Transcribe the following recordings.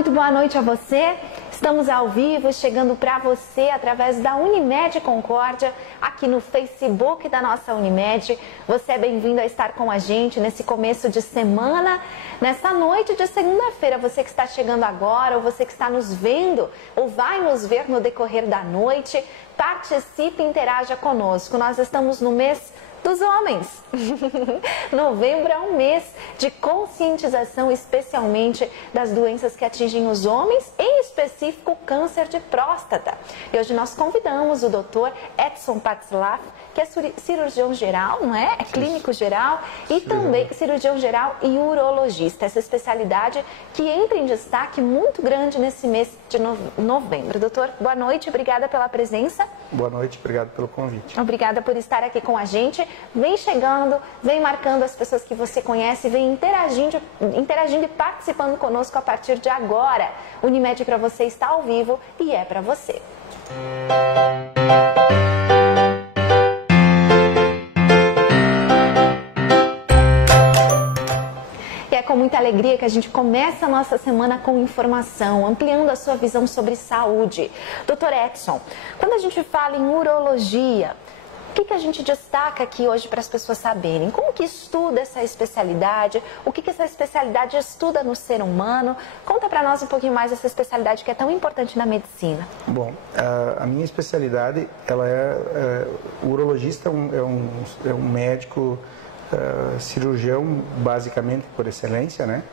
muito boa noite a você. Estamos ao vivo, chegando para você através da Unimed Concórdia, aqui no Facebook da nossa Unimed. Você é bem-vindo a estar com a gente nesse começo de semana, nessa noite de segunda-feira. Você que está chegando agora, ou você que está nos vendo, ou vai nos ver no decorrer da noite, participe e interaja conosco. Nós estamos no mês dos homens. Novembro é um mês de conscientização, especialmente das doenças que atingem os homens, em específico o câncer de próstata. E hoje nós convidamos o Dr. Edson Patzlaff, que é cirurgião geral, não é? É clínico geral e também cirurgião geral e urologista. Essa especialidade que entra em destaque muito grande nesse mês de novembro. Doutor, boa noite, obrigada pela presença. Boa noite, obrigado pelo convite. Obrigada por estar aqui com a gente. Vem chegando, vem marcando as pessoas que você conhece, vem interagindo e participando conosco a partir de agora. Unimed para você está ao vivo e é para você. E é com muita alegria que a gente começa a nossa semana com informação, ampliando a sua visão sobre saúde. Dr. Edson, quando a gente fala em urologia, o que a gente destaca aqui hoje para as pessoas saberem? Como que estuda essa especialidade? O que essa especialidade estuda no ser humano? Conta para nós um pouquinho mais dessa especialidade que é tão importante na medicina. Bom, a minha especialidade, ela o urologista é um médico cirurgião, basicamente por excelência, né?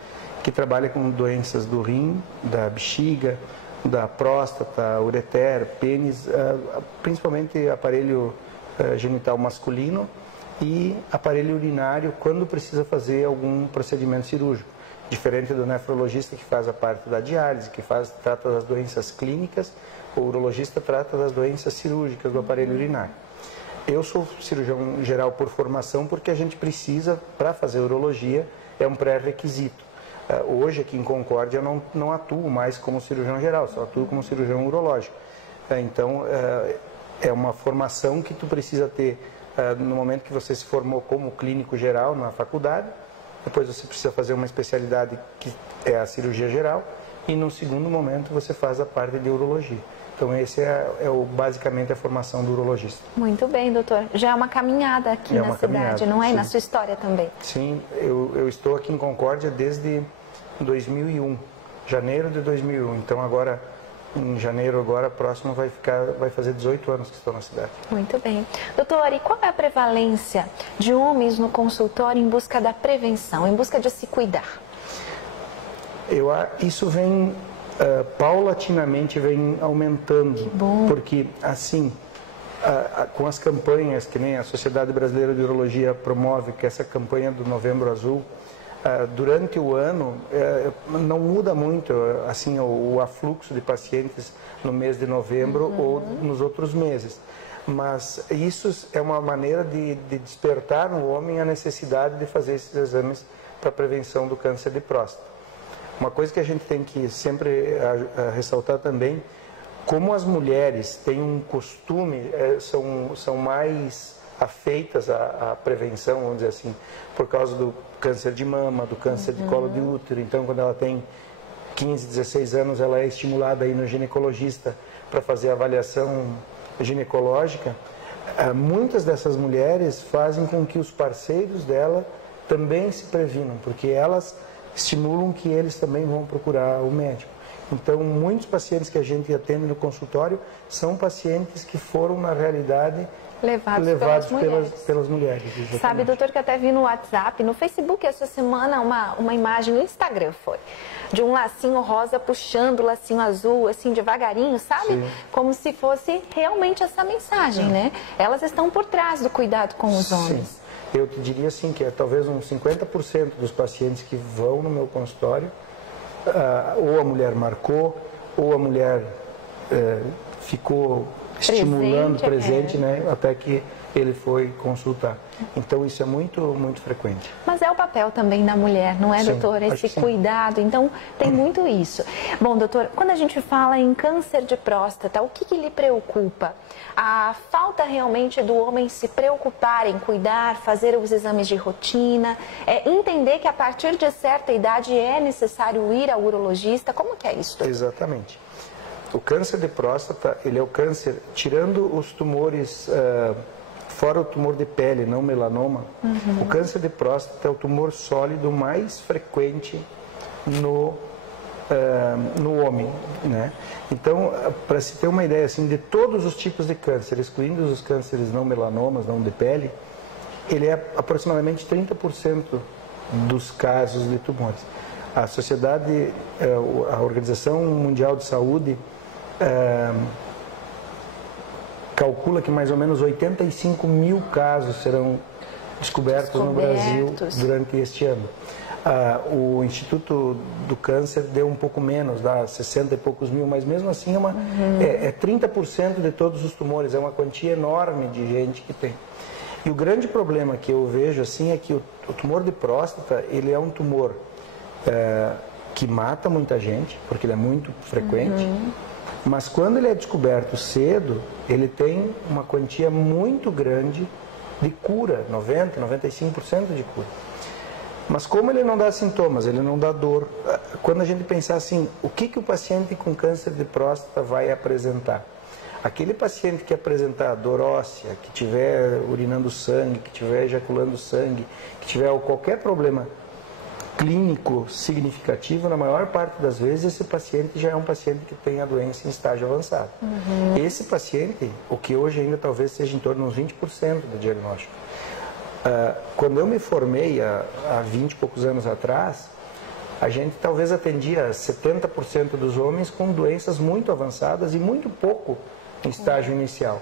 Que trabalha com doenças do rim, da bexiga, da próstata, ureter, pênis, principalmente aparelho genital masculino e aparelho urinário quando precisa fazer algum procedimento cirúrgico. Diferente do nefrologista que faz a parte da diálise, que trata das doenças clínicas, o urologista trata das doenças cirúrgicas do aparelho urinário. Eu sou cirurgião geral por formação porque a gente precisa, para fazer urologia, é um pré-requisito. Hoje aqui em Concórdia eu não atuo mais como cirurgião geral, só atuo como cirurgião urológico. Então, é uma formação que tu precisa ter no momento que você se formou como clínico geral na faculdade, depois você precisa fazer uma especialidade que é a cirurgia geral e no segundo momento você faz a parte de urologia. Então esse basicamente a formação do urologista. Muito bem, doutor. Já é uma caminhada aqui na cidade, não é? Sim. Na sua história também. Sim, eu estou aqui em Concórdia desde 2001, janeiro de 2001, então agora em janeiro próximo vai fazer 18 anos que estou na cidade. Muito bem. Doutor, e qual é a prevalência de homens no consultório em busca da prevenção, em busca de se cuidar? Isso vem, paulatinamente vem aumentando. Que bom. Porque assim, com as campanhas que nem a Sociedade Brasileira de Urologia promove, que é essa campanha do Novembro Azul, durante o ano não muda muito assim o afluxo de pacientes no mês de novembro ou nos outros meses, mas isso é uma maneira de despertar no homem a necessidade de fazer esses exames para prevenção do câncer de próstata. Uma coisa que a gente tem que sempre ressaltar também, como as mulheres têm um costume, são mais afeitas à prevenção, vamos dizer assim, por causa do câncer de mama, do câncer de colo de útero. Então, quando ela tem 15, 16 anos, ela é estimulada aí no ginecologista para fazer a avaliação ginecológica. Muitas dessas mulheres fazem com que os parceiros dela também se previnam, porque elas estimulam que eles também vão procurar o médico. Então, muitos pacientes que a gente atende no consultório são pacientes que foram, na realidade, levados pelas mulheres. Exatamente. Sabe, doutor, que até vi no WhatsApp, no Facebook essa semana, uma imagem no Instagram de um lacinho rosa puxando o lacinho azul, assim, devagarinho, sabe? Sim. Como se fosse realmente essa mensagem, né? Elas estão por trás do cuidado com os homens. Sim. Eu te diria assim que talvez uns 50% dos pacientes que vão no meu consultório, ou a mulher marcou, ou a mulher ficou estimulando, presente, né? Até que ele foi consultar. Então isso é muito, muito frequente. Mas é o papel também da mulher, não é, Sim, doutor? Esse sim. cuidado, então tem muito isso. Bom, doutor, quando a gente fala em câncer de próstata, o que lhe preocupa? A falta realmente do homem se preocupar em cuidar, fazer os exames de rotina, entender que a partir de certa idade é necessário ir ao urologista, como que é isso? Exatamente. O câncer de próstata, ele é o câncer, tirando os tumores, fora o tumor de pele, não melanoma, o câncer de próstata é o tumor sólido mais frequente no homem, né? Então, para se ter uma ideia assim, de todos os tipos de câncer, excluindo os cânceres não melanomas, não de pele, ele é aproximadamente 30% dos casos de tumores. A sociedade, a Organização Mundial de Saúde calcula que mais ou menos 85 mil casos serão descobertos no Brasil durante este ano. O Instituto do Câncer deu um pouco menos, dá 60 e poucos mil, mas mesmo assim é 30% de todos os tumores, é uma quantia enorme de gente que tem. E o grande problema que eu vejo assim é que o tumor de próstata, ele é um tumor que mata muita gente, porque ele é muito frequente, mas quando ele é descoberto cedo, ele tem uma quantia muito grande de cura, 90%, 95% de cura. Mas como ele não dá sintomas, ele não dá dor, quando a gente pensar assim, o que o paciente com câncer de próstata vai apresentar? Aquele paciente que apresentar dor óssea, que estiver urinando sangue, que estiver ejaculando sangue, que tiver qualquer problema clínico significativo, na maior parte das vezes esse paciente já é um paciente que tem a doença em estágio avançado. Esse paciente, o que hoje ainda talvez seja em torno de uns 20% do diagnóstico. Quando eu me formei há 20 e poucos anos atrás, a gente talvez atendia 70% dos homens com doenças muito avançadas e muito pouco em estágio inicial.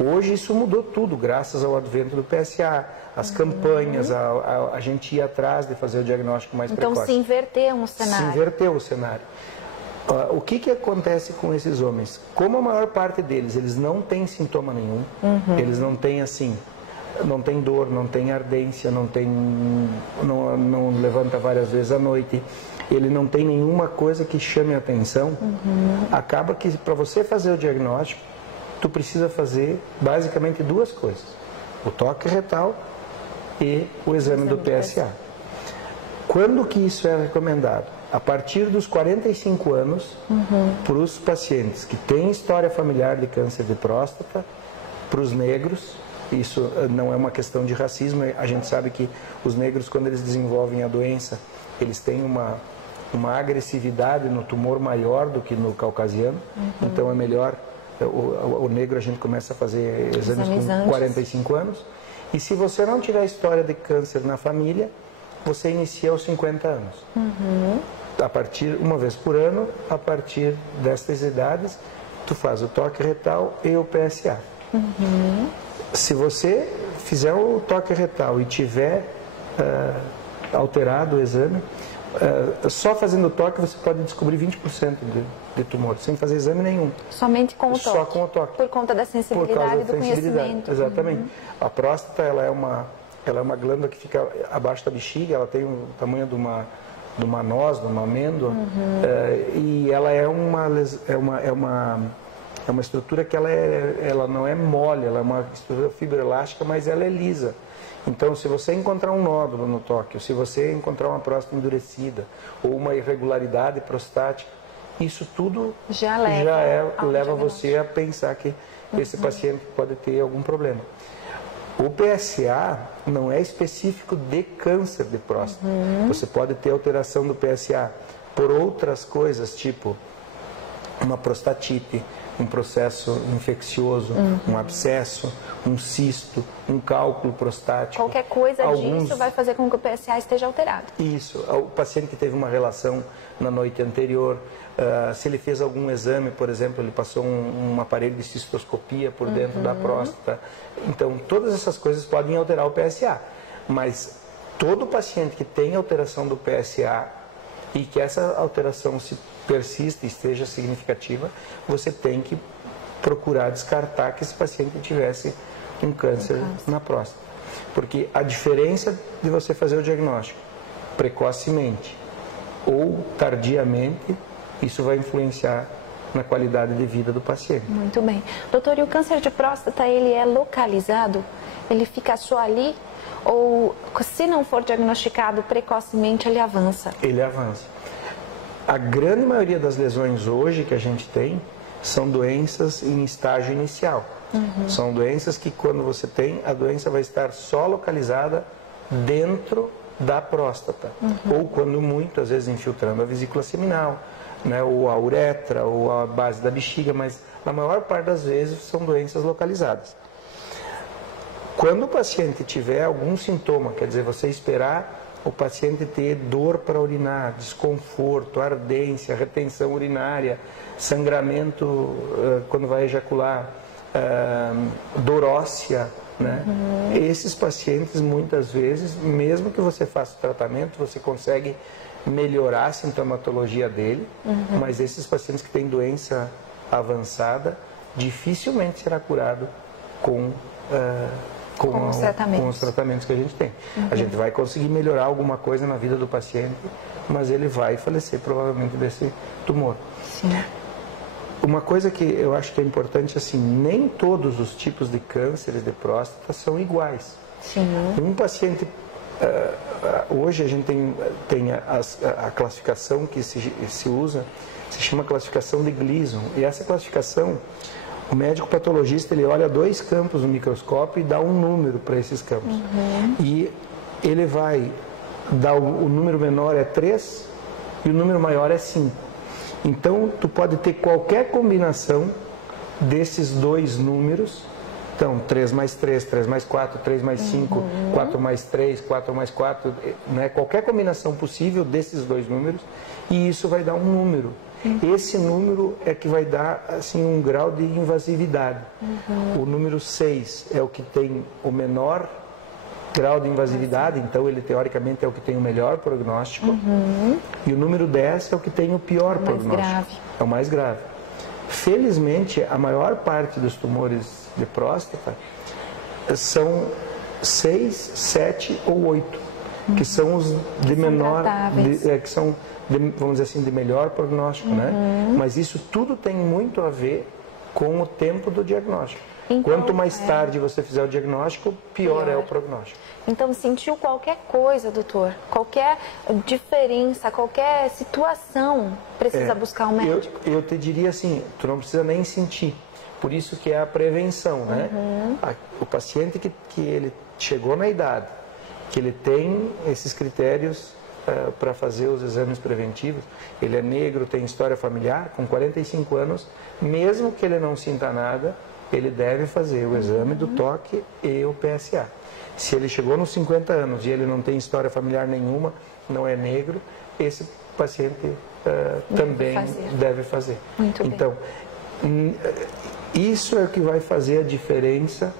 Hoje isso mudou tudo, graças ao advento do PSA, as campanhas, a gente ir atrás de fazer o diagnóstico mais precoce. Então se inverteu um cenário. Se inverteu o cenário. O que acontece com esses homens? Como a maior parte deles, eles não têm sintoma nenhum, eles não têm assim, não tem dor, não tem ardência, não levanta várias vezes à noite, ele não tem nenhuma coisa que chame a atenção, acaba que para você fazer o diagnóstico, tu precisa fazer basicamente duas coisas, o toque retal e o exame do PSA. Quando que isso é recomendado? A partir dos 45 anos, para os pacientes que têm história familiar de câncer de próstata, para os negros, isso não é uma questão de racismo, a gente sabe que os negros, quando eles desenvolvem a doença, eles têm uma agressividade no tumor maior do que no caucasiano, então é melhor, o negro a gente começa a fazer exames com 45 anos, e se você não tiver história de câncer na família, você inicia aos 50 anos. A partir, uma vez por ano, a partir destas idades, tu faz o toque retal e o PSA. Se você fizer o toque retal e tiver alterado o exame, só fazendo o toque você pode descobrir 20% de tumor, sem fazer exame nenhum. Somente com o toque? Só com o toque. Por conta da sensibilidade do conhecimento. Exatamente. A próstata, ela é uma glândula que fica abaixo da bexiga, ela tem o tamanho de uma noz, de uma amêndoa, e ela é uma estrutura que ela não é mole, ela é uma estrutura fibroelástica, mas ela é lisa. Então, se você encontrar um nódulo no toque, ou se você encontrar uma próstata endurecida, ou uma irregularidade prostática, isso tudo já leva você a pensar que esse paciente pode ter algum problema. O PSA não é específico de câncer de próstata. Você pode ter alteração do PSA por outras coisas, tipo uma prostatite, um processo infeccioso, um abscesso, um cisto, um cálculo prostático. Qualquer coisa disso vai fazer com que o PSA esteja alterado. Isso. O paciente que teve uma relação na noite anterior, se ele fez algum exame, por exemplo, ele passou um aparelho de cistoscopia por dentro da próstata. Então, todas essas coisas podem alterar o PSA. Mas todo paciente que tem alteração do PSA e que essa alteração se persista e esteja significativa, você tem que procurar descartar que esse paciente tivesse um câncer na próstata. Porque a diferença de você fazer o diagnóstico precocemente ou tardiamente, isso vai influenciar na qualidade de vida do paciente. Muito bem. Doutor, e o câncer de próstata, ele é localizado? Ele fica só ali? Ou, se não for diagnosticado precocemente, ele avança? Ele avança. A grande maioria das lesões hoje que a gente tem são doenças em estágio inicial. São doenças que, quando você tem, a doença vai estar só localizada dentro da próstata. Ou, quando muito, às vezes infiltrando a vesícula seminal, né, ou a uretra, ou a base da bexiga, mas na maior parte das vezes são doenças localizadas. Quando o paciente tiver algum sintoma, quer dizer, você esperar o paciente ter dor para urinar, desconforto, ardência, retenção urinária, sangramento quando vai ejacular, dor óssea, né? Esses pacientes, muitas vezes, mesmo que você faça o tratamento, você consegue melhorar a sintomatologia dele, mas esses pacientes que têm doença avançada, dificilmente será curado com os tratamentos que a gente tem. A gente vai conseguir melhorar alguma coisa na vida do paciente, mas ele vai falecer provavelmente desse tumor. Sim. Uma coisa que eu acho que é importante, assim, nem todos os tipos de cânceres de próstata são iguais. Sim. Um paciente, hoje a gente tem a classificação que se usa, se chama classificação de Gleason, e essa classificação, o médico patologista, ele olha 2 campos no microscópio e dá um número para esses campos. E ele vai dar o número menor é 3 e o número maior é 5. Então, tu pode ter qualquer combinação desses 2 números. Então, 3 mais 3, 3 mais 4, 3 mais 5, 4 mais 3, 4 mais 4, né? Qualquer combinação possível desses 2 números, e isso vai dar um número. Esse número é que vai dar, assim, um grau de invasividade. O número 6 é o que tem o menor grau de invasividade, então ele teoricamente é o que tem o melhor prognóstico. E o número 10 é o que tem o pior prognóstico. Grave. É o mais grave. Felizmente, a maior parte dos tumores de próstata são 6, 7 ou 8, que são os de menor, que são, vamos dizer assim, de melhor prognóstico, né? Mas isso tudo tem muito a ver com o tempo do diagnóstico. Então, quanto mais tarde você fizer o diagnóstico, pior é o prognóstico. Então, sentiu qualquer coisa, doutor, qualquer diferença, qualquer situação, precisa buscar um médico? Eu te diria assim, tu não precisa nem sentir. Por isso que é a prevenção, né? O paciente que ele chegou na idade, que ele tem esses critérios para fazer os exames preventivos, ele é negro, tem história familiar, com 45 anos, mesmo que ele não sinta nada, ele deve fazer o exame do toque e o PSA. Se ele chegou nos 50 anos e ele não tem história familiar nenhuma, não é negro, esse paciente também deve fazer. Muito então, isso é o que vai fazer a diferença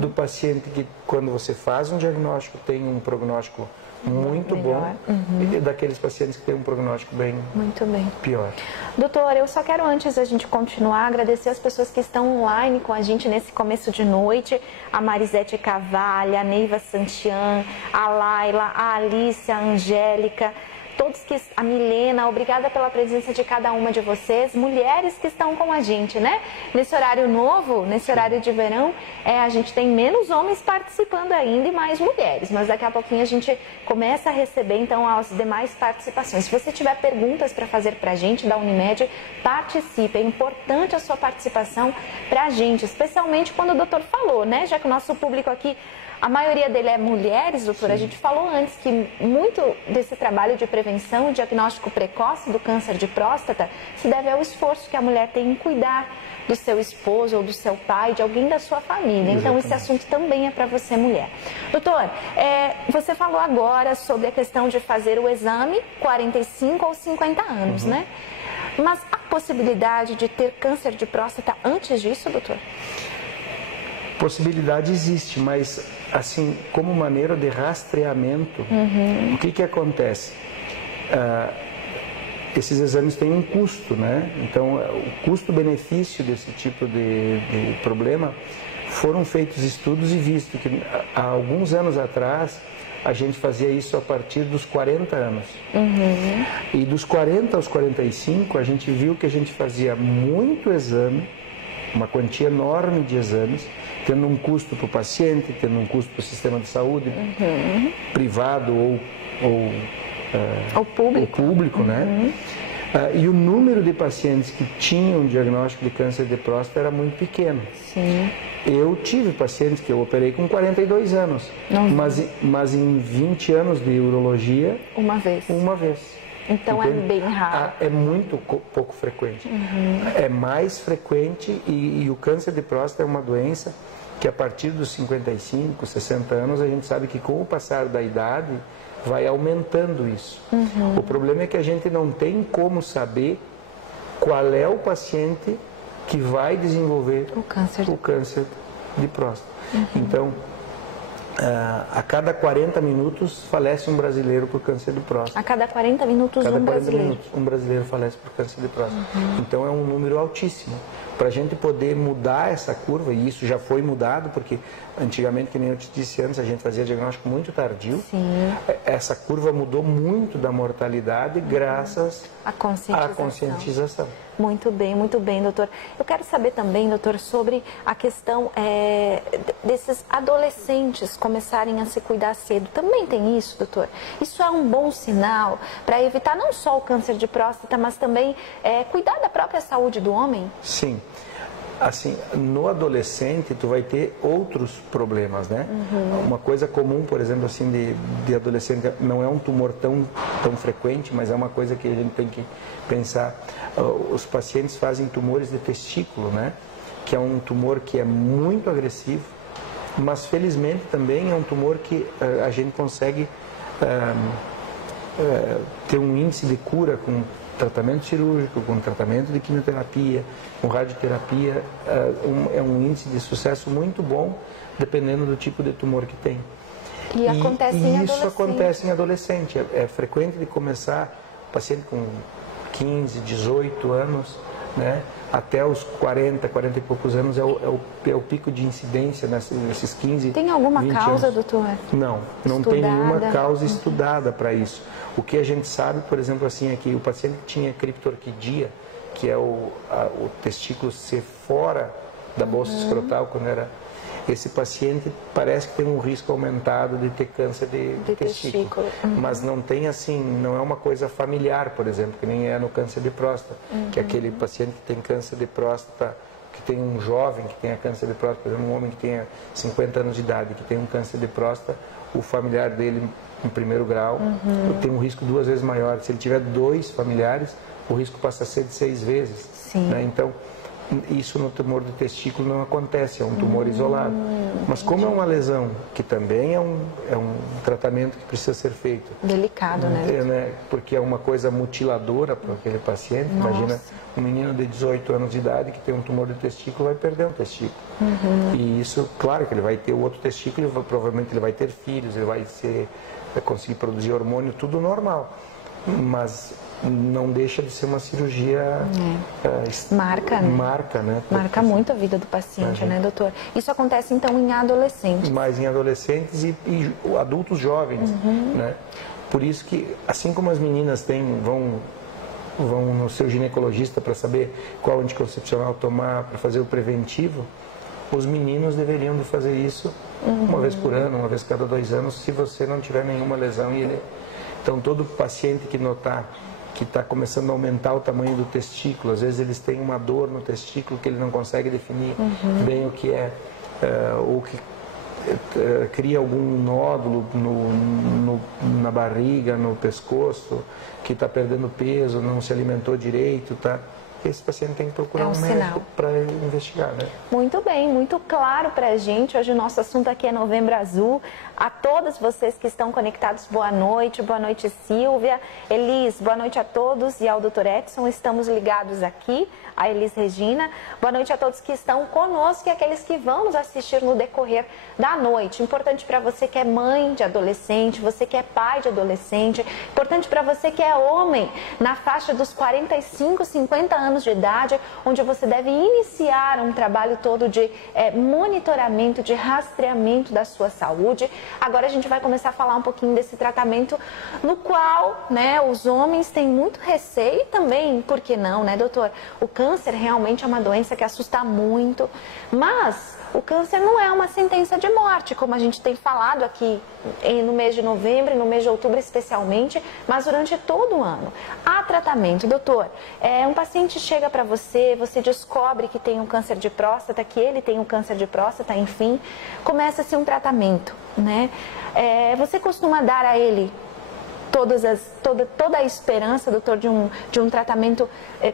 do paciente que, quando você faz um diagnóstico, tem um prognóstico muito bom, e daqueles pacientes que têm um prognóstico bem pior. Doutor, eu só quero, antes da gente continuar, agradecer as pessoas que estão online com a gente nesse começo de noite, a Marisete Cavalli, a Neiva Santian, a Laila, a Alice, a Angélica, todos a Milena, obrigada pela presença de cada uma de vocês, mulheres que estão com a gente, né? Nesse horário novo, nesse horário de verão, a gente tem menos homens participando ainda e mais mulheres, mas daqui a pouquinho a gente começa a receber, então, as demais participações. Se você tiver perguntas para fazer para a gente da Unimed, participe, é importante a sua participação para a gente, especialmente quando o doutor falou, né? Já que o nosso público aqui, a maioria dele é mulheres, doutora. A gente falou antes que muito desse trabalho de prevenção e diagnóstico precoce do câncer de próstata se deve ao esforço que a mulher tem em cuidar do seu esposo ou do seu pai, de alguém da sua família. Então, esse assunto também é para você, mulher. Doutor, você falou agora sobre a questão de fazer o exame 45 ou 50 anos, né? Mas a possibilidade de ter câncer de próstata antes disso, doutor? Possibilidade existe, mas assim, como maneira de rastreamento, o que acontece? Esses exames têm um custo, né? Então, o custo-benefício desse tipo de problema foram feitos estudos e visto que há alguns anos atrás a gente fazia isso a partir dos 40 anos. E dos 40 aos 45 a gente viu que a gente fazia muito exame, uma quantia enorme de exames, tendo um custo para o paciente, tendo um custo para o sistema de saúde, privado ou público, né? E o número de pacientes que tinham diagnóstico de câncer de próstata era muito pequeno. Sim. Eu tive pacientes que eu operei com 42 anos, mas em 20 anos de urologia... Uma vez. Então entende? é bem raro. É muito pouco frequente. É mais frequente e o câncer de próstata é uma doença que a partir dos 55, 60 anos a gente sabe que com o passar da idade vai aumentando isso. O problema é que a gente não tem como saber qual é o paciente que vai desenvolver o câncer de próstata. Então, a cada 40 minutos falece um brasileiro por câncer de próstata. A cada 40 minutos um brasileiro falece por câncer de próstata. Então é um número altíssimo. Para a gente poder mudar essa curva, e isso já foi mudado, porque antigamente, que nem eu te disse antes, a gente fazia diagnóstico muito tardio. Sim. Essa curva mudou muito da mortalidade graças à conscientização. Muito bem, doutor. Eu quero saber também, doutor, sobre a questão desses adolescentes começarem a se cuidar cedo. Também tem isso, doutor? Isso é um bom sinal para evitar não só o câncer de próstata, mas também cuidar da própria saúde do homem? Sim. Assim, no adolescente, tu vai ter outros problemas, né? Uma coisa comum, por exemplo, assim, de adolescente, não é um tumor tão frequente, mas é uma coisa que a gente tem que pensar. Os pacientes fazem tumores de testículo, né? Que é um tumor que é muito agressivo, mas felizmente também é um tumor que a gente consegue ter um índice de cura com tratamento cirúrgico, com tratamento de quimioterapia, com radioterapia, é um índice de sucesso muito bom, dependendo do tipo de tumor que tem. E isso acontece em adolescente. É frequente de começar paciente com 15, 18 anos, né? Até os 40 e poucos anos é o pico de incidência nesses 15, Tem alguma 20 causa, anos. doutor? Não tem nenhuma causa estudada para isso. O que a gente sabe, por exemplo, assim, é que o paciente que tinha criptorquidia, que é o testículo ser fora da bolsa escrotal, quando era... Esse paciente parece que tem um risco aumentado de ter câncer de testículo. Mas não tem assim, não é uma coisa familiar, por exemplo, que nem é no câncer de próstata, que é aquele paciente que tem câncer de próstata, que tem um jovem que tenha câncer de próstata, por exemplo, um homem que tenha 50 anos de idade, que tem um câncer de próstata, o familiar dele em primeiro grau tem um risco 2 vezes maior. Se ele tiver 2 familiares, o risco passa a ser de 6 vezes. Né? Então, isso no tumor do testículo não acontece, é um tumor isolado. Mas como é uma lesão que também é um tratamento que precisa ser feito. Delicado, né? Porque é uma coisa mutiladora para aquele paciente. Nossa. Imagina um menino de 18 anos de idade que tem um tumor de testículo, vai perder um testículo. E isso, claro que ele vai ter o outro testículo, provavelmente ele vai ter filhos, ele vai conseguir produzir hormônio, tudo normal. Mas não deixa de ser uma cirurgia... Marca, né? Marca muito a vida do paciente, né, doutor? Isso acontece, então, em adolescentes. Mais em adolescentes e adultos jovens, né? Por isso que, assim como as meninas vão no seu ginecologista para saber qual anticoncepcional tomar, para fazer o preventivo, os meninos deveriam de fazer isso uma vez por ano, uma vez cada 2 anos, se você não tiver nenhuma lesão. Então, todo paciente que notar que está começando a aumentar o tamanho do testículo, às vezes eles têm uma dor no testículo que ele não consegue definir bem o que é, ou que cria algum nódulo na barriga, no pescoço, que está perdendo peso, não se alimentou direito, tá? Esse paciente tem que procurar um médico para investigar, né? Muito bem, muito claro para a gente. Hoje o nosso assunto aqui é Novembro Azul. A todos vocês que estão conectados, boa noite Silvia, Elis, boa noite a todos, e ao Dr. Edson, estamos ligados aqui, a Elis Regina, boa noite a todos que estão conosco e aqueles que vão nos assistir no decorrer da noite. Importante para você que é mãe de adolescente, você que é pai de adolescente, importante para você que é homem, na faixa dos 45, 50 anos anos de idade, onde você deve iniciar um trabalho todo de monitoramento, de rastreamento da sua saúde. Agora a gente vai começar a falar um pouquinho desse tratamento, no qual, né, os homens têm muito receio e também, por que não, né, doutor? O câncer realmente é uma doença que assusta muito, mas o câncer não é uma sentença de morte, como a gente tem falado aqui no mês de novembro e no mês de outubro especialmente, mas durante todo o ano. Há tratamento, doutor. Um paciente chega para você, você descobre que tem um câncer de próstata, que ele tem um câncer de próstata, enfim, começa-se um tratamento, né? Você costuma dar a ele toda a esperança, doutor, de um tratamento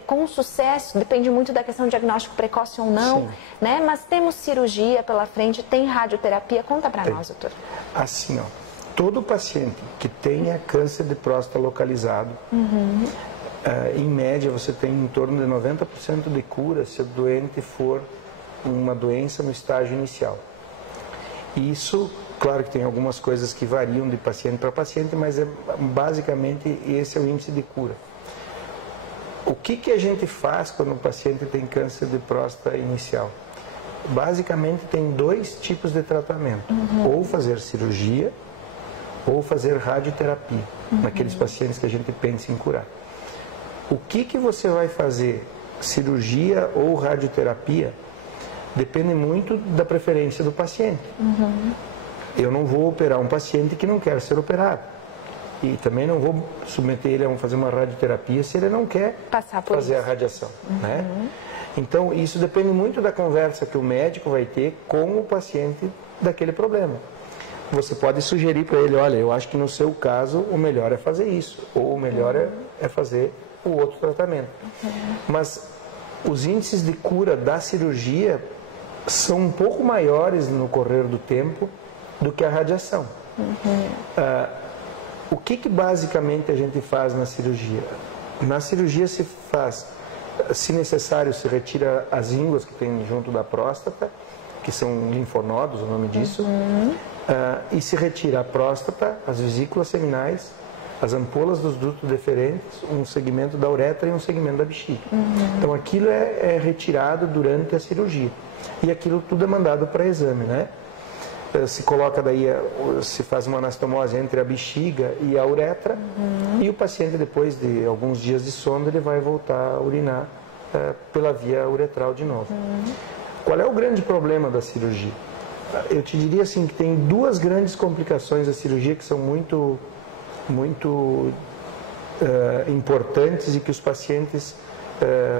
com sucesso? Depende muito da questão de diagnóstico precoce ou não, né? Mas temos cirurgia pela frente, tem radioterapia. Conta para nós, doutor. Assim, ó, todo paciente que tenha câncer de próstata localizado, em média você tem em torno de 90% de cura se o doente for uma doença no estágio inicial. Isso, claro que tem algumas coisas que variam de paciente para paciente, mas basicamente esse é o índice de cura. O que a gente faz quando o paciente tem câncer de próstata inicial? Basicamente tem dois tipos de tratamento, ou fazer cirurgia ou fazer radioterapia, naqueles pacientes que a gente pensa em curar. O que você vai fazer, cirurgia ou radioterapia, depende muito da preferência do paciente. Eu não vou operar um paciente que não quer ser operado. E também não vou submeter ele a fazer uma radioterapia se ele não quer fazer a radiação. Né? Então, isso depende muito da conversa que o médico vai ter com o paciente daquele problema. Você pode sugerir para ele, olha, eu acho que no seu caso o melhor é fazer isso, ou o melhor é fazer o outro tratamento. Mas os índices de cura da cirurgia são um pouco maiores no correr do tempo do que a radiação. O que basicamente a gente faz na cirurgia? Na cirurgia se faz, se necessário, se retira as ínguas que tem junto da próstata, que são linfonodos, o nome disso, e se retira a próstata, as vesículas seminais, as ampolas dos dutos deferentes, um segmento da uretra e um segmento da bexiga. Então aquilo é retirado durante a cirurgia. E aquilo tudo é mandado para exame, né? Se coloca daí, se faz uma anastomose entre a bexiga e a uretra, e o paciente, depois de alguns dias de sonda, ele vai voltar a urinar pela via uretral de novo. Qual é o grande problema da cirurgia? Eu te diria assim que tem duas grandes complicações da cirurgia que são muito importantes e que os pacientes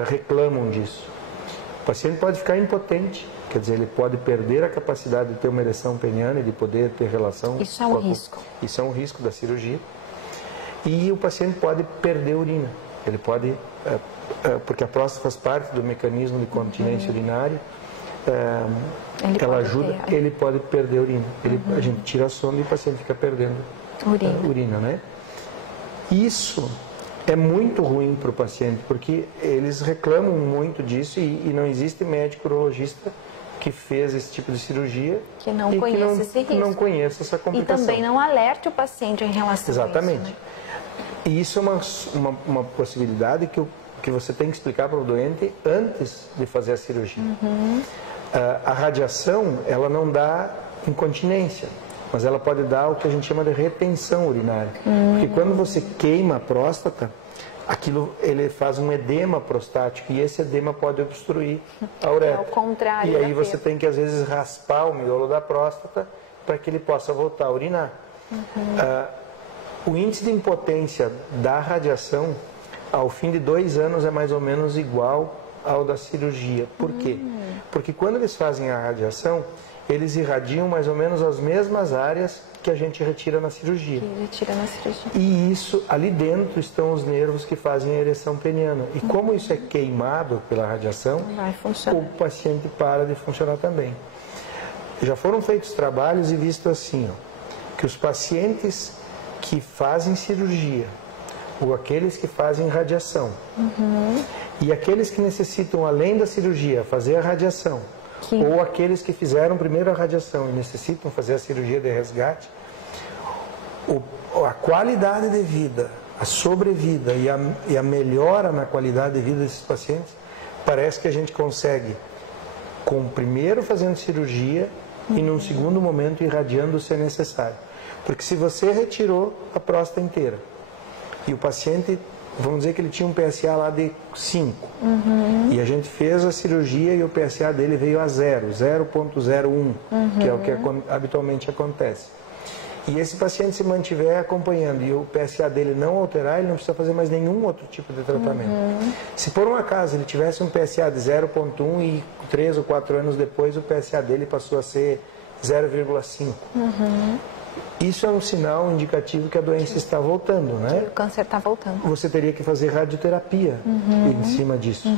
reclamam disso. O paciente pode ficar impotente, quer dizer, ele pode perder a capacidade de ter uma ereção peniana e de poder ter relação. Isso é um risco. Isso é um risco da cirurgia. E o paciente pode perder urina. Ele pode, porque a próstata faz parte do mecanismo de continência urinária, ela ajuda, ele pode perder urina. A gente tira a sonda e o paciente fica perdendo urina, né? Isso é muito ruim para o paciente, porque eles reclamam muito disso e não existe médico urologista que fez esse tipo de cirurgia que não conhece esse risco. Que não conheça essa complicação. E também não alerte o paciente em relação Exatamente. a isso. Né? E isso é uma possibilidade que você tem que explicar para o doente antes de fazer a cirurgia. A radiação, ela não dá incontinência, mas ela pode dar o que a gente chama de retenção urinária. Porque quando você queima a próstata, aquilo ele faz um edema prostático e esse edema pode obstruir a uretra. Ao contrário. E aí você tem que às vezes raspar o miolo da próstata para que ele possa voltar a urinar. O índice de impotência da radiação ao fim de 2 anos é mais ou menos igual ao da cirurgia. Por quê? Porque quando eles fazem a radiação, eles irradiam mais ou menos as mesmas áreas que a gente retira na cirurgia. E isso, ali dentro estão os nervos que fazem a ereção peniana. E como isso é queimado pela radiação, o paciente para de funcionar também. Já foram feitos trabalhos e visto assim, que os pacientes que fazem cirurgia, ou aqueles que fazem radiação, e aqueles que necessitam, além da cirurgia, fazer a radiação, ou aqueles que fizeram primeiro a radiação e necessitam fazer a cirurgia de resgate, a qualidade de vida a sobrevida e a melhora na qualidade de vida desses pacientes, parece que a gente consegue, primeiro fazendo cirurgia e num segundo momento irradiando se é necessário. Porque se você retirou a próstata inteira e o paciente, vamos dizer que ele tinha um PSA lá de 5, e a gente fez a cirurgia e o PSA dele veio a 0,01, que é o que habitualmente acontece. E esse paciente se mantiver acompanhando e o PSA dele não alterar, ele não precisa fazer mais nenhum outro tipo de tratamento. Se por um acaso ele tivesse um PSA de 0,1 e 3 ou 4 anos depois o PSA dele passou a ser 0,5. Isso é um sinal indicativo que a doença está voltando, né? O câncer está voltando. Você teria que fazer radioterapia em cima disso.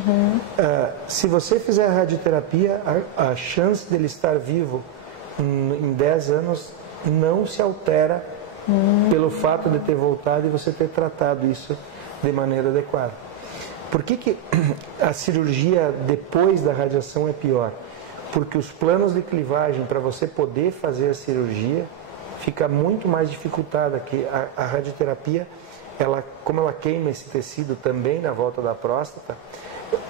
Se você fizer radioterapia, a chance dele estar vivo em 10 anos não se altera pelo fato de ter voltado e você ter tratado isso de maneira adequada. Por que a cirurgia depois da radiação é pior? Porque os planos de clivagem para você poder fazer a cirurgia fica muito mais dificultada, que a radioterapia, como ela queima esse tecido também na volta da próstata,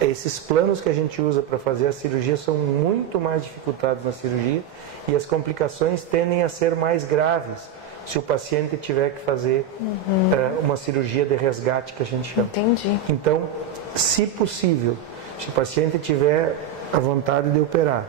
esses planos que a gente usa para fazer a cirurgia são muito mais dificultados na cirurgia e as complicações tendem a ser mais graves se o paciente tiver que fazer uma cirurgia de resgate, que a gente chama. Entendi. Então, se possível, se o paciente tiver a vontade de operar,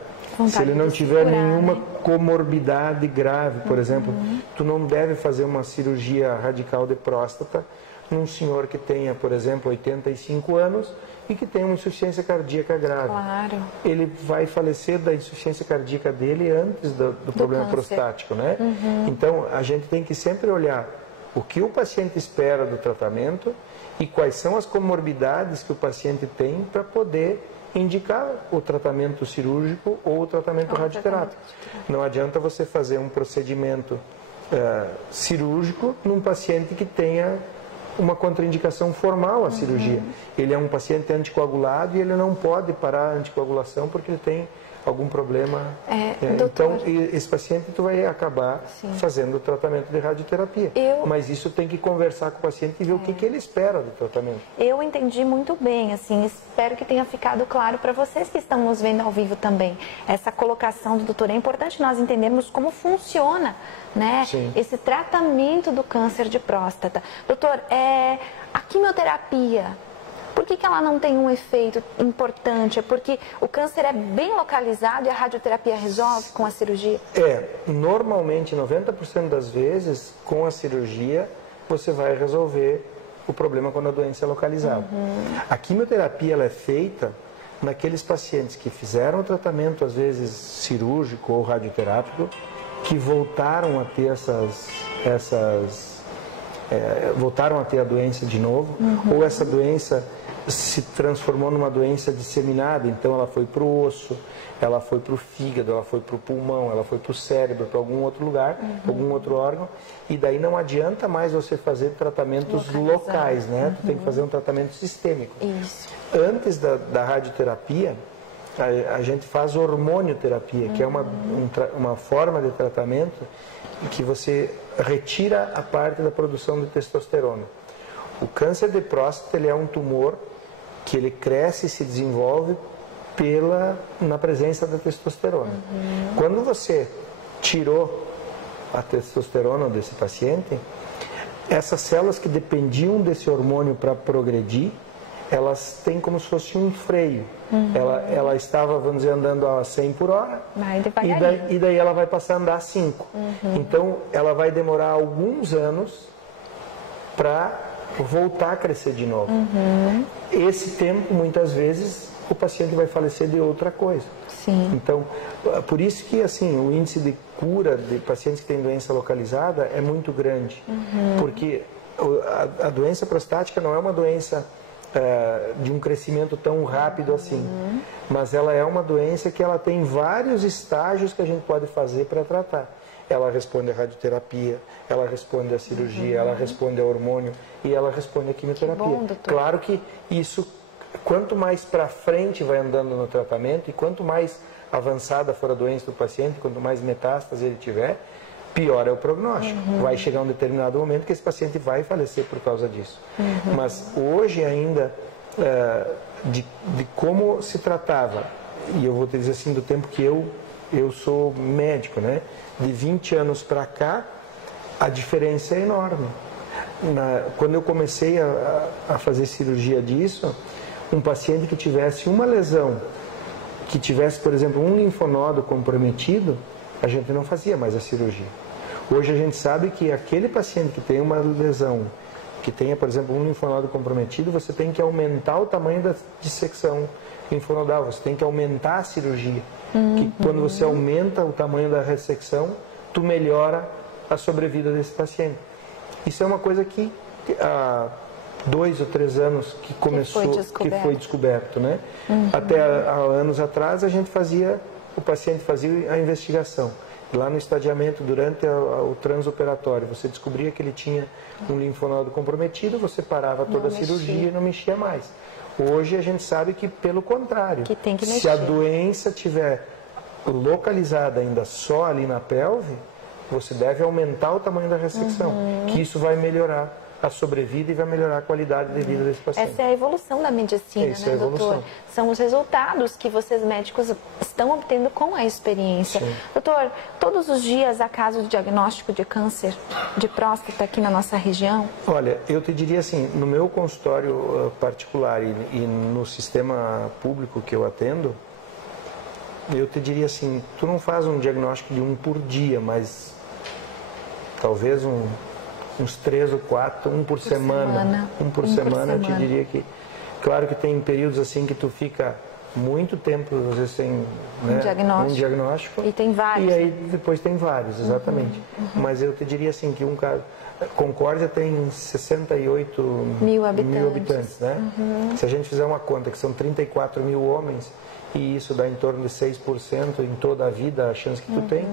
se ele não tiver nenhuma comorbidade grave, por exemplo, tu não deve fazer uma cirurgia radical de próstata num senhor que tenha, por exemplo, 85 anos e que tenha uma insuficiência cardíaca grave. Claro. Ele vai falecer da insuficiência cardíaca dele antes do problema prostático, né? Então, a gente tem que sempre olhar o que o paciente espera do tratamento e quais são as comorbidades que o paciente tem para poder indicar o tratamento cirúrgico ou o tratamento radioterápico. Não adianta você fazer um procedimento cirúrgico num paciente que tenha uma contraindicação formal à cirurgia. Ele é um paciente anticoagulado e ele não pode parar a anticoagulação porque ele tem algum problema. Então, esse paciente tu vai acabar fazendo o tratamento de radioterapia. Mas isso tem que conversar com o paciente e ver o que ele espera do tratamento. Eu entendi muito bem, assim, espero que tenha ficado claro para vocês que estão nos vendo ao vivo também. Essa colocação do doutor, é importante nós entendermos como funciona, né, esse tratamento do câncer de próstata. Doutor, a quimioterapia, por que ela não tem um efeito importante? É porque o câncer é bem localizado e a radioterapia resolve com a cirurgia? Normalmente, 90% das vezes, com a cirurgia, você vai resolver o problema quando a doença é localizada. A quimioterapia ela é feita naqueles pacientes que fizeram o tratamento, às vezes cirúrgico ou radioterápico, que voltaram a ter voltaram a ter a doença de novo, ou essa doença se transformou numa doença disseminada, então ela foi para o osso, ela foi para o fígado, ela foi para o pulmão, ela foi para o cérebro, para algum outro lugar, algum outro órgão, e daí não adianta mais você fazer tratamentos locais, né? Tu tem que fazer um tratamento sistêmico. Isso. Antes da radioterapia, a gente faz hormonioterapia, que é uma forma de tratamento que você retira a parte da produção de testosterona. O câncer de próstata ele é um tumor que ele cresce e se desenvolve na presença da testosterona. Quando você tirou a testosterona desse paciente, essas células que dependiam desse hormônio para progredir, elas têm como se fosse um freio. Ela estava, vamos dizer, andando a 100 por hora e daí ela vai passar a andar a 5. Então, ela vai demorar alguns anos para voltar a crescer de novo. Esse tempo, muitas vezes, o paciente vai falecer de outra coisa. Então, por isso que assim, o índice de cura de pacientes que têm doença localizada é muito grande. Porque a doença prostática não é uma doença de um crescimento tão rápido assim, mas ela é uma doença que ela tem vários estágios que a gente pode fazer para tratar. Ela responde à radioterapia, ela responde à cirurgia, ela responde ao hormônio e ela responde à quimioterapia. Claro que isso, quanto mais para frente vai andando no tratamento e quanto mais avançada for a doença do paciente, quanto mais metástase ele tiver, pior é o prognóstico. Vai chegar um determinado momento que esse paciente vai falecer por causa disso. Mas hoje ainda, de como se tratava, e eu vou te dizer assim, do tempo que eu sou médico, né? De 20 anos para cá, a diferença é enorme. Quando eu comecei a fazer cirurgia disso, um paciente que tivesse uma lesão, que tivesse, por exemplo, um linfonodo comprometido, a gente não fazia mais a cirurgia. Hoje a gente sabe que aquele paciente que tem uma lesão, que tenha, por exemplo, um linfonodo comprometido, você tem que aumentar o tamanho da dissecção linfonodal, você tem que aumentar a cirurgia. Que quando você aumenta o tamanho da ressecção, tu melhora a sobrevida desse paciente. Isso é uma coisa que há 2 ou 3 anos que começou, que foi descoberto, né? Até há anos atrás o paciente fazia a investigação. Lá no estadiamento, durante o transoperatório, você descobria que ele tinha um linfonodo comprometido, você parava toda a cirurgia e não mexia mais. Hoje a gente sabe que, pelo contrário, que tem que mexer. Se a doença estiver localizada ainda só ali na pelve, você deve aumentar o tamanho da ressecção, que isso vai melhorar a sobrevida e vai melhorar a qualidade de vida desse paciente. Essa é a evolução da medicina, né, doutor? São os resultados que vocês médicos estão obtendo com a experiência. Sim. Doutor, todos os dias há caso de diagnóstico de câncer de próstata aqui na nossa região? Olha, eu te diria assim, no meu consultório particular e no sistema público que eu atendo, eu te diria assim, tu não faz um diagnóstico de 1 por dia, mas talvez uns 3 ou 4, um por semana. Um por semana, eu te diria que... Claro que tem períodos assim que tu fica muito tempo, às vezes sem um diagnóstico. E tem vários. E aí depois tem vários, exatamente. Mas eu te diria assim que Concórdia tem 68 mil habitantes, né? Se a gente fizer uma conta que são 34 mil homens, e isso dá em torno de 6% em toda a vida, a chance que tu tem,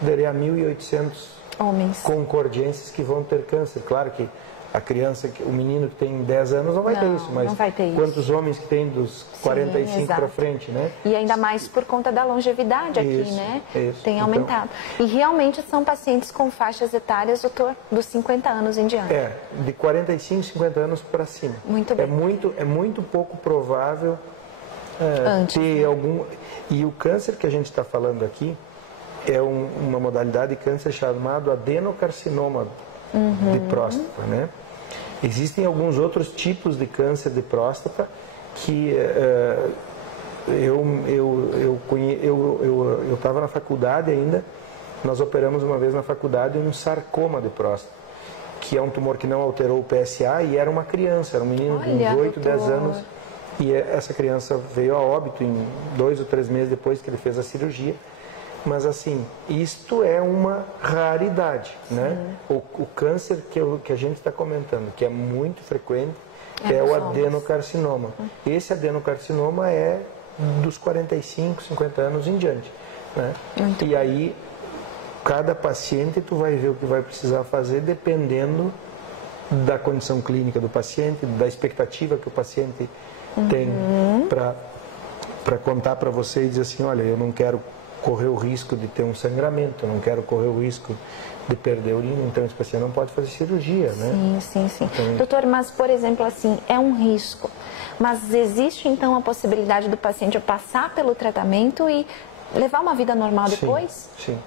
daria 1.800 homens concordienses que vão ter câncer. Claro que a criança, o menino que tem 10 anos não vai ter isso, mas quantos homens que tem dos 45 para frente, né? E ainda mais por conta da longevidade aqui, né? Tem aumentado. Então, e realmente são pacientes com faixas etárias, doutor, dos 50 anos em diante. De 45, 50 anos para cima. Muito bem. É muito pouco provável ter algum... E o câncer que a gente está falando aqui é uma modalidade de câncer chamado adenocarcinoma de próstata, né? Existem alguns outros tipos de câncer de próstata que eu estava na faculdade ainda, nós operamos uma vez na faculdade um sarcoma de próstata, que é um tumor que não alterou o PSA e era uma criança, era um menino de uns 8, 10 anos, e essa criança veio a óbito em 2 ou 3 meses depois que ele fez a cirurgia. Mas assim, isto é uma raridade, né? O câncer que a gente está comentando, que é muito frequente, é o adenocarcinoma. Esse adenocarcinoma é dos 45, 50 anos em diante, né? E aí, cada paciente tu vai ver o que vai precisar fazer dependendo da condição clínica do paciente, da expectativa que o paciente tem para contar para você e dizer assim, olha, eu não quero correr o risco de ter um sangramento, eu não quero correr o risco de perder a urina, então esse paciente não pode fazer cirurgia, né? Sim. Então, doutor, mas por exemplo assim, é um risco, mas existe então a possibilidade do paciente passar pelo tratamento e levar uma vida normal depois? Sim.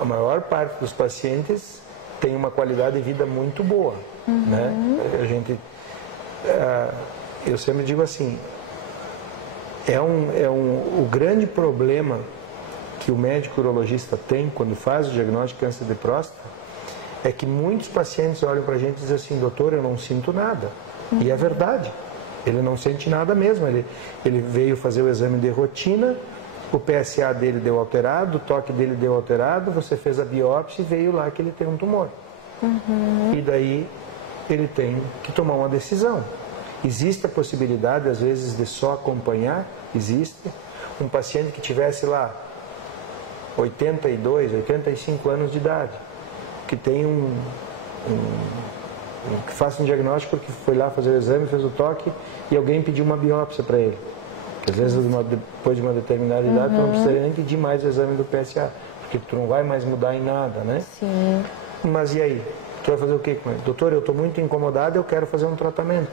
A maior parte dos pacientes tem uma qualidade de vida muito boa, né? Eu sempre digo assim, o grande problema que o médico urologista tem quando faz o diagnóstico de câncer de próstata é que muitos pacientes olham para a gente e dizem assim, doutor, eu não sinto nada. E é verdade, ele não sente nada mesmo. Ele veio fazer o exame de rotina, o PSA dele deu alterado, o toque dele deu alterado, você fez a biópsia e veio lá que ele tem um tumor. E daí ele tem que tomar uma decisão. Existe a possibilidade, às vezes, de só acompanhar? Existe. Um paciente que tivesse lá 82, 85 anos de idade, que tem que faça um diagnóstico porque foi lá fazer o exame, fez o toque e alguém pediu uma biópsia para ele. Às vezes, depois de uma determinada idade, tu não precisaria nem pedir mais o exame do PSA, porque tu não vai mais mudar em nada, né? Sim. Mas e aí? Tu vai fazer o quê com ele? Doutor, eu estou muito incomodado, eu quero fazer um tratamento.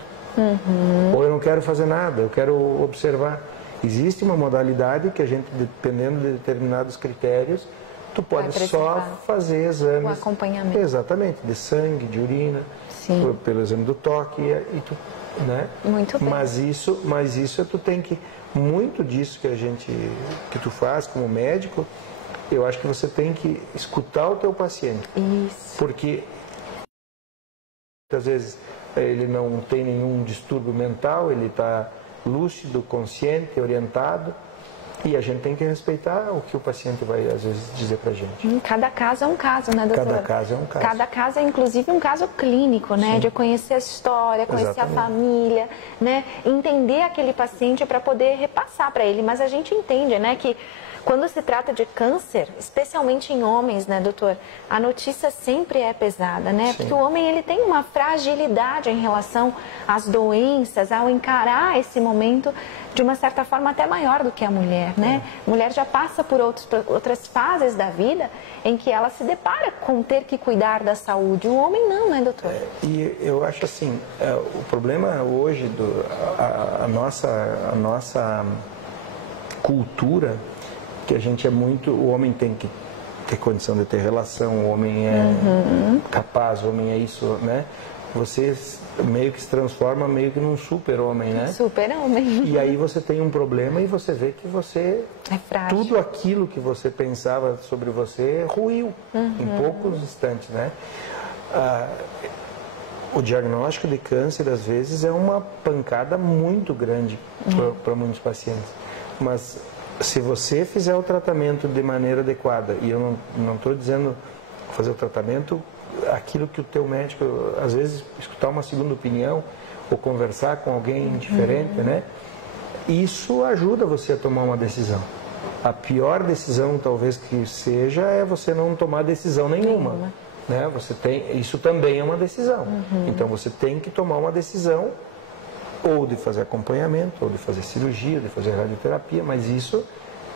Ou eu não quero fazer nada, eu quero observar. Existe uma modalidade que a gente, dependendo de determinados critérios, tu pode só fazer exames. O acompanhamento. Exatamente, de sangue, de urina, pelo exame do toque, e tu, né? Muito bem. Mas isso tu tem que, muito disso que tu faz como médico, eu acho que você tem que escutar o teu paciente. Isso. Porque muitas vezes ele não tem nenhum distúrbio mental, ele está lúcido, consciente, orientado, e a gente tem que respeitar o que o paciente vai, às vezes, dizer para a gente. Cada caso é um caso, né, doutor? Cada caso é um caso. Cada caso é, inclusive, um caso clínico, né? Sim. De conhecer a história, conhecer Exatamente. A família, né? Entender aquele paciente para poder repassar para ele. Mas a gente entende, né, que quando se trata de câncer, especialmente em homens, né, doutor, a notícia sempre é pesada, né? Sim. Porque o homem, ele tem uma fragilidade em relação às doenças, ao encarar esse momento de uma certa forma até maior do que a mulher, né? A mulher já passa por outras fases da vida em que ela se depara com ter que cuidar da saúde. O homem não, né, doutor? E eu acho assim, o problema hoje, a nossa cultura, que a gente é muito, o homem tem que ter condição de ter relação, o homem é capaz, o homem é isso, né? Você meio que se transforma meio que num super-homem, né? Super-homem. E aí você tem um problema e você vê que você... É frágil. Tudo aquilo que você pensava sobre você ruiu em poucos instantes, né? O diagnóstico de câncer, às vezes, é uma pancada muito grande para muitos pacientes. Mas se você fizer o tratamento de maneira adequada, e eu não estou dizendo fazer o tratamento, aquilo que o teu médico, às vezes, escutar uma segunda opinião ou conversar com alguém diferente, né? Isso ajuda você a tomar uma decisão. A pior decisão, talvez, que seja, é você não tomar decisão nenhuma. Né? Isso também é uma decisão. Então, você tem que tomar uma decisão ou de fazer acompanhamento, ou de fazer cirurgia, ou de fazer radioterapia, mas isso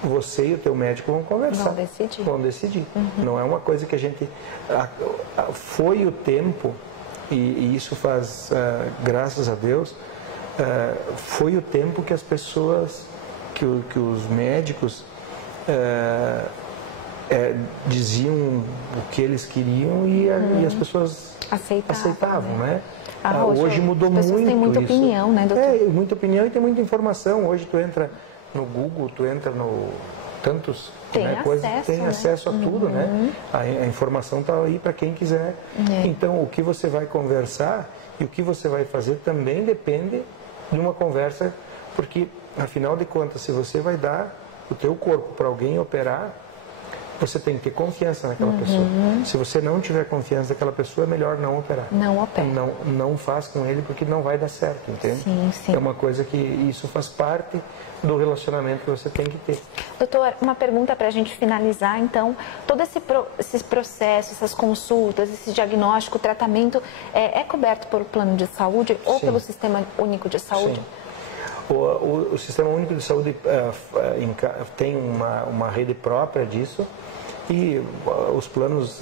você e o teu médico vão conversar. Vão decidir. Não é uma coisa que a gente... Foi o tempo, e isso faz, graças a Deus, foi o tempo que as pessoas, que os médicos diziam o que eles queriam e as pessoas aceitavam, né? Hoje mudou muito. As pessoas têm muita opinião, né, doutor? Muita opinião e tem muita informação. Hoje tu entra no Google, tu entra no tantos tem acesso a tudo, né? A informação está aí para quem quiser. Então, o que você vai conversar e o que você vai fazer também depende de uma conversa, porque, afinal de contas, se você vai dar o teu corpo para alguém operar, você tem que ter confiança naquela pessoa. Se você não tiver confiança naquela pessoa, é melhor não operar. Não opera. Não faz com ele, porque não vai dar certo, entende? Sim. É uma coisa que isso faz parte do relacionamento que você tem que ter. Doutor, uma pergunta para a gente finalizar, então. Todo esse processo, essas consultas, esse diagnóstico, tratamento, é coberto pelo plano de saúde ou pelo Sistema Único de Saúde? Sim. O Sistema Único de Saúde tem uma rede própria disso, e os planos,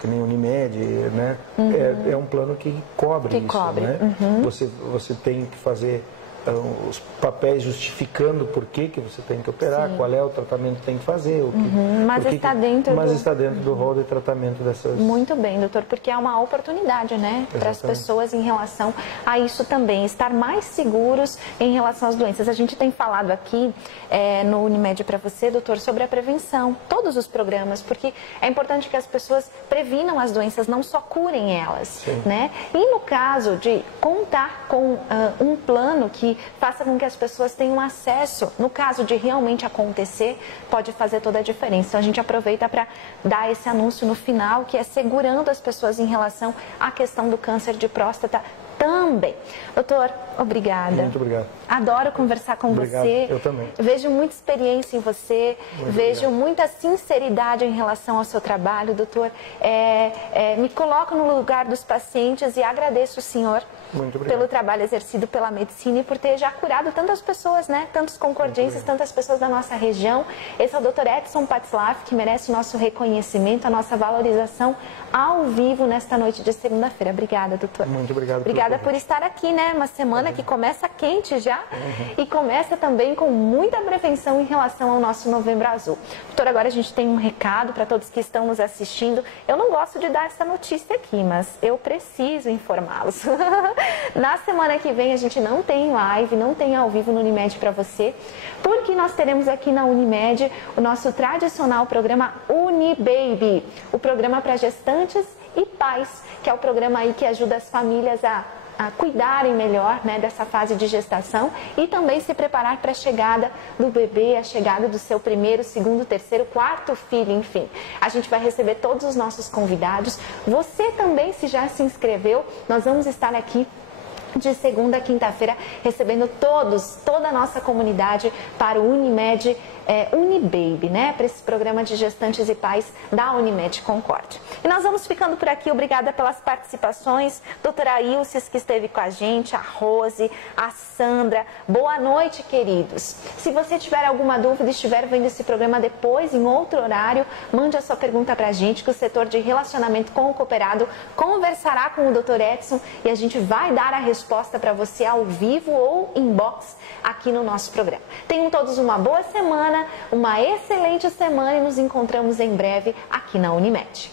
que nem o Unimed, né, é um plano que cobre isso. Né? Você tem que fazer os papéis justificando por que você tem que operar, qual é o tratamento que tem que fazer. Mas está dentro do rol de tratamento dessas... Muito bem, doutor, porque é uma oportunidade, né, para as pessoas em relação a isso também, estar mais seguros em relação às doenças. A gente tem falado aqui no Unimed para você, doutor, sobre a prevenção, todos os programas, porque é importante que as pessoas previnam as doenças, não só curem elas, né? E no caso de contar com um plano que faça com que as pessoas tenham acesso, no caso de realmente acontecer, pode fazer toda a diferença. Então a gente aproveita para dar esse anúncio no final, que é segurando as pessoas em relação à questão do câncer de próstata também. Doutor, obrigada. Muito obrigado. Adoro conversar com você. Eu também. Vejo muita experiência em você, vejo muita sinceridade em relação ao seu trabalho, doutor. Me coloco no lugar dos pacientes e agradeço o senhor Muito obrigado. Pelo trabalho exercido pela medicina e por ter já curado tantas pessoas, né? Tantos concordienses, tantas pessoas da nossa região. Esse é o Dr. Edson Patzlaff, que merece o nosso reconhecimento, a nossa valorização ao vivo nesta noite de segunda-feira. Obrigada, doutor. Muito obrigado. Obrigada por estar aqui, né? Uma semana que começa quente já e começa também com muita prevenção em relação ao nosso Novembro Azul. Doutor, agora a gente tem um recado para todos que estão nos assistindo. Eu não gosto de dar essa notícia aqui, mas eu preciso informá-los. Na semana que vem a gente não tem live, não tem ao vivo no Unimed para você, porque nós teremos aqui na Unimed o nosso tradicional programa Unibaby, o programa para gestantes e pais, que é o programa aí que ajuda as famílias a cuidarem melhor, né, dessa fase de gestação e também se preparar para a chegada do bebê, a chegada do seu primeiro, segundo, terceiro, quarto filho, enfim. A gente vai receber todos os nossos convidados. Você também, se já se inscreveu, nós vamos estar aqui de segunda a quinta-feira, recebendo toda a nossa comunidade para o Unimed Unibaby, né? Para esse programa de gestantes e pais da Unimed Concórdia. E nós vamos ficando por aqui. Obrigada pelas participações. Doutora Ilses, que esteve com a gente, a Rose, a Sandra. Boa noite, queridos. Se você tiver alguma dúvida e estiver vendo esse programa depois, em outro horário, mande a sua pergunta para a gente, que o setor de relacionamento com o cooperado conversará com o Dr. Edson e a gente vai dar a resposta para você ao vivo ou inbox aqui no nosso programa. Tenham todos uma boa semana, uma excelente semana e nos encontramos em breve aqui na Unimed.